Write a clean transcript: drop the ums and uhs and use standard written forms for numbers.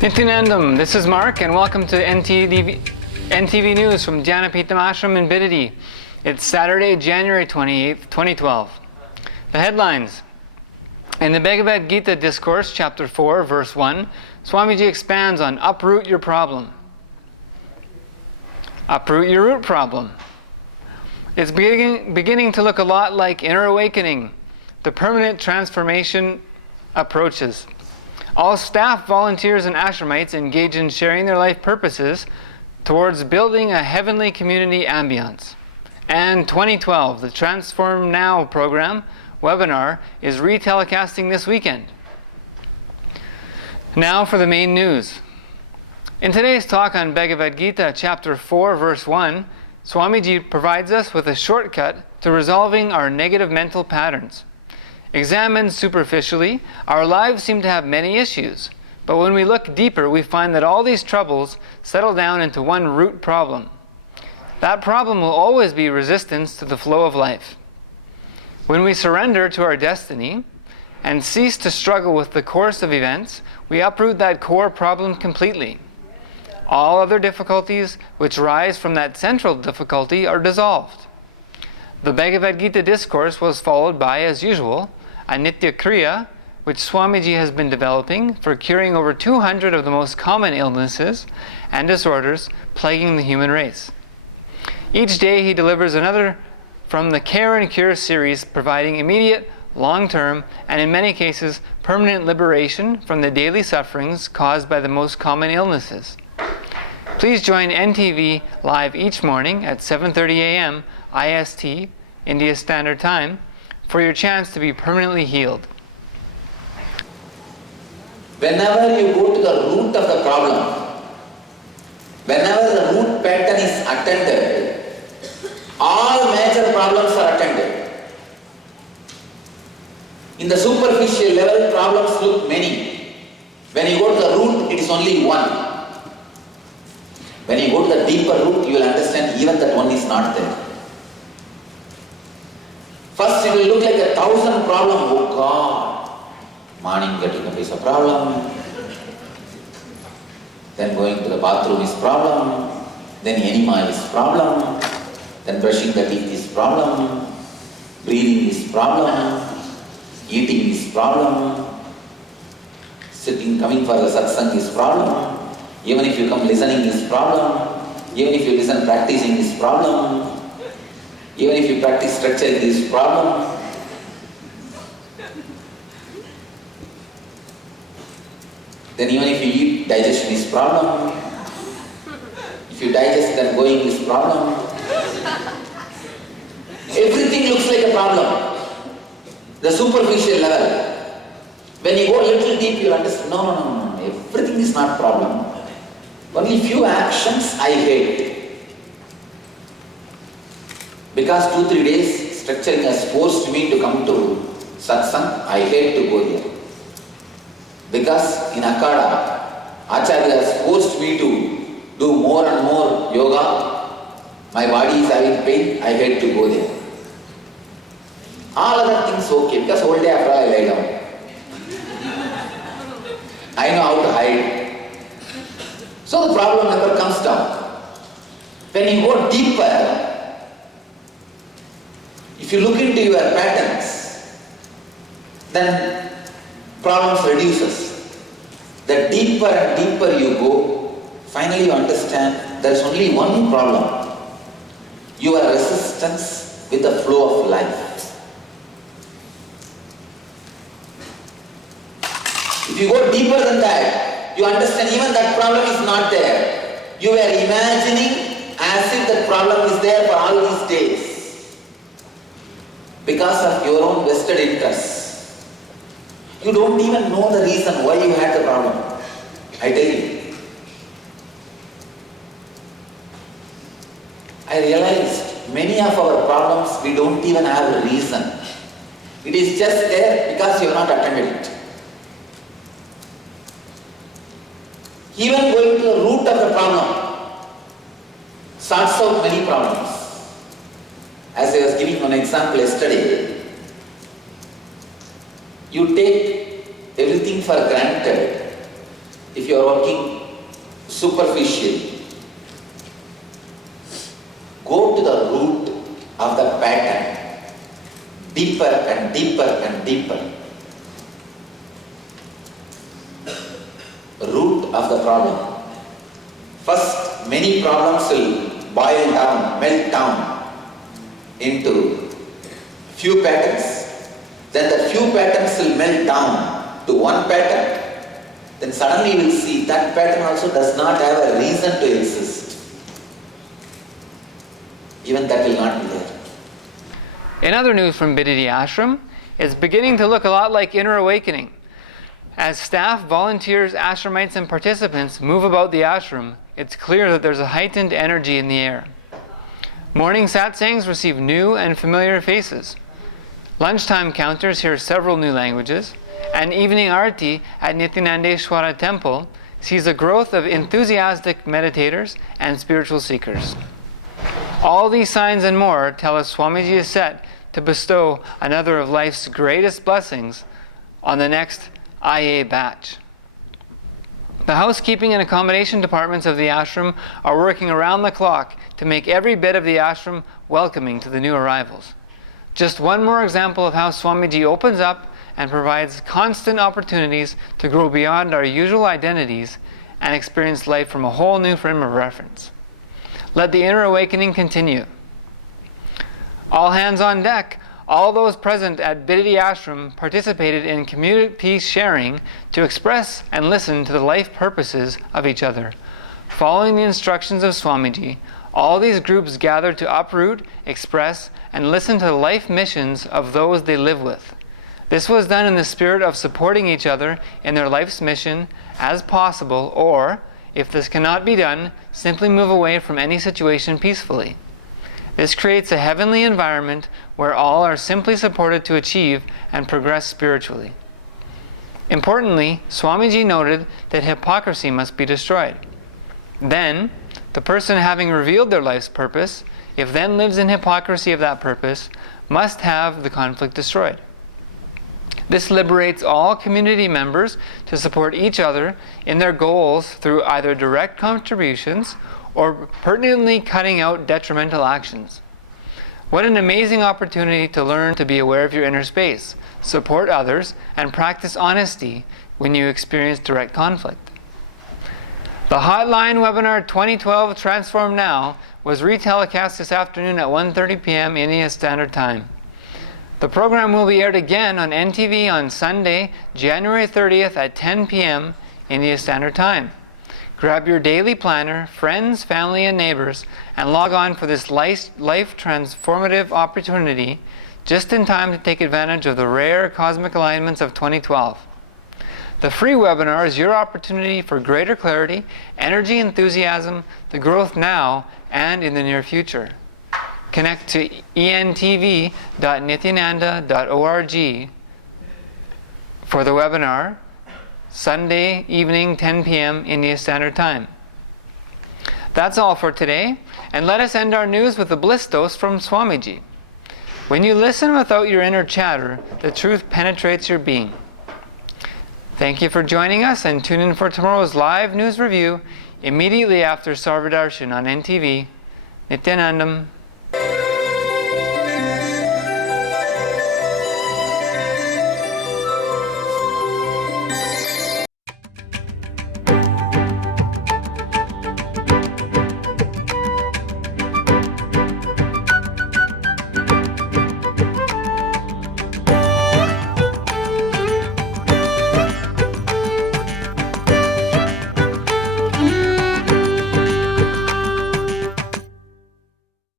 Nithyananda, this is Mark, and welcome to NTV News from Dhyanapitham Ashram in Bidadi. It's Saturday, January 28th, 2012. The headlines. In the Bhagavad Gita discourse, chapter 4, verse 1, Swamiji expands on uproot your problem. Uproot your root problem. It's beginning to look a lot like inner awakening. The permanent transformation approaches. All staff, volunteers, and Ashramites engage in sharing their life purposes towards building a heavenly community ambiance. And 2012, the Transform Now program webinar is re-telecasting this weekend. Now for the main news. In today's talk on Bhagavad Gita, chapter 4, verse 1, Swamiji provides us with a shortcut to resolving our negative mental patterns. Examined superficially, our lives seem to have many issues, but when we look deeper, we find that all these troubles settle down into one root problem. That problem will always be resistance to the flow of life. When we surrender to our destiny and cease to struggle with the course of events, we uproot that core problem completely. All other difficulties which rise from that central difficulty are dissolved. The Bhagavad Gita discourse was followed by, as usual, a Nitya Kriya, which Swamiji has been developing for curing over 200 of the most common illnesses and disorders plaguing the human race. Each day he delivers another from the Care and Cure series, providing immediate, long-term, and in many cases, permanent liberation from the daily sufferings caused by the most common illnesses. Please join NTV live each morning at 7:30 a.m. IST, India Standard Time, for your chance to be permanently healed. Whenever you go to the root of the problem, whenever the root pattern is attended, all major problems are attended. In the superficial level, problems look many. When you go to the root, it is only one. When you go to the deeper root, you will understand even that one is not there. First it will look like 1,000 problems. Oh God, morning getting up is a problem. Then going to the bathroom is problem. Then enema is problem. Then brushing the teeth is problem. Breathing is problem. Eating is problem. Sitting, coming for the satsang is problem. Even if you come listening is problem. Even if you listen practicing is problem. Even if you practice structuring is problem. Then even if you eat, digestion is problem. If you digest, then going is problem. Everything looks like a problem. The superficial level. When you go a little deep, you understand, no. Everything is not problem. Only few actions I hate. Because 2-3 days structuring has forced me to come to satsang, I hate to go here. Because in Akada, Acharya has forced me to do more and more yoga. My body is having pain, I hate to go there. All other things okay, because whole day after I lie down. I know how to hide. So the problem never comes down. When you go deeper, if you look into your patterns, then problems reduces. The deeper and deeper you go, finally you understand there is only one problem. Your resistance with the flow of life. If you go deeper than that, you understand even that problem is not there. You are imagining as if that problem is there for all these days. Because of your own vested interests. You don't even know the reason why you had the problem. I tell you. I realized many of our problems we don't even have a reason. It is just there because you have not attended it. Even going to the root of the problem sorts out many problems. As I was giving one example yesterday, you take everything for granted if you are working superficially, go to the root of the pattern, deeper and deeper and deeper. Root of the problem. First, many problems will boil down, melt down into few patterns. Then the few patterns will melt down to one pattern. Then suddenly you will see that pattern also does not have a reason to exist. Even that will not be there. In other news from Bididi Ashram, it's beginning to look a lot like inner awakening. As staff, volunteers, Ashramites, and participants move about the ashram, it's clear that there's a heightened energy in the air. Morning satsangs receive new and familiar faces. Lunchtime counters hear several new languages, and evening arti at Nithyanandeshwara temple sees a growth of enthusiastic meditators and spiritual seekers. All these signs and more tell us Swamiji is set to bestow another of life's greatest blessings on the next IA batch. The housekeeping and accommodation departments of the ashram are working around the clock to make every bit of the ashram welcoming to the new arrivals. Just one more example of how Swamiji opens up and provides constant opportunities to grow beyond our usual identities and experience life from a whole new frame of reference. Let the inner awakening continue. All hands on deck. All those present at Bididi Ashram participated in community sharing to express and listen to the life purposes of each other. Following the instructions of Swamiji, all these groups gathered to uproot, express, and listen to the life missions of those they live with. This was done in the spirit of supporting each other in their life's mission as possible, or, if this cannot be done, simply move away from any situation peacefully. This creates a heavenly environment where all are simply supported to achieve and progress spiritually. Importantly, Swamiji noted that hypocrisy must be destroyed. Then, the person having revealed their life's purpose, if then lives in hypocrisy of that purpose, must have the conflict destroyed. This liberates all community members to support each other in their goals through either direct contributions or pertinently cutting out detrimental actions. What an amazing opportunity to learn to be aware of your inner space, support others, and practice honesty when you experience direct conflict. The Hotline Webinar 2012 Transform Now was re-telecast this afternoon at 1:30 p.m. Indian Standard Time. The program will be aired again on NTV on Sunday, January 30th at 10 p.m. Indian Standard Time. Grab your daily planner, friends, family, and neighbors, and log on for this life transformative opportunity just in time to take advantage of the rare cosmic alignments of 2012. The free webinar is your opportunity for greater clarity, energy, enthusiasm, the growth now and in the near future. Connect to entv.nithyananda.org for the webinar, Sunday evening, 10 p.m. Indian Standard Time. That's all for today, and let us end our news with a bliss dose from Swamiji. When you listen without your inner chatter, the truth penetrates your being. Thank you for joining us, and tune in for tomorrow's live news review immediately after Sarvadarshan on NTV. Nithyanandam.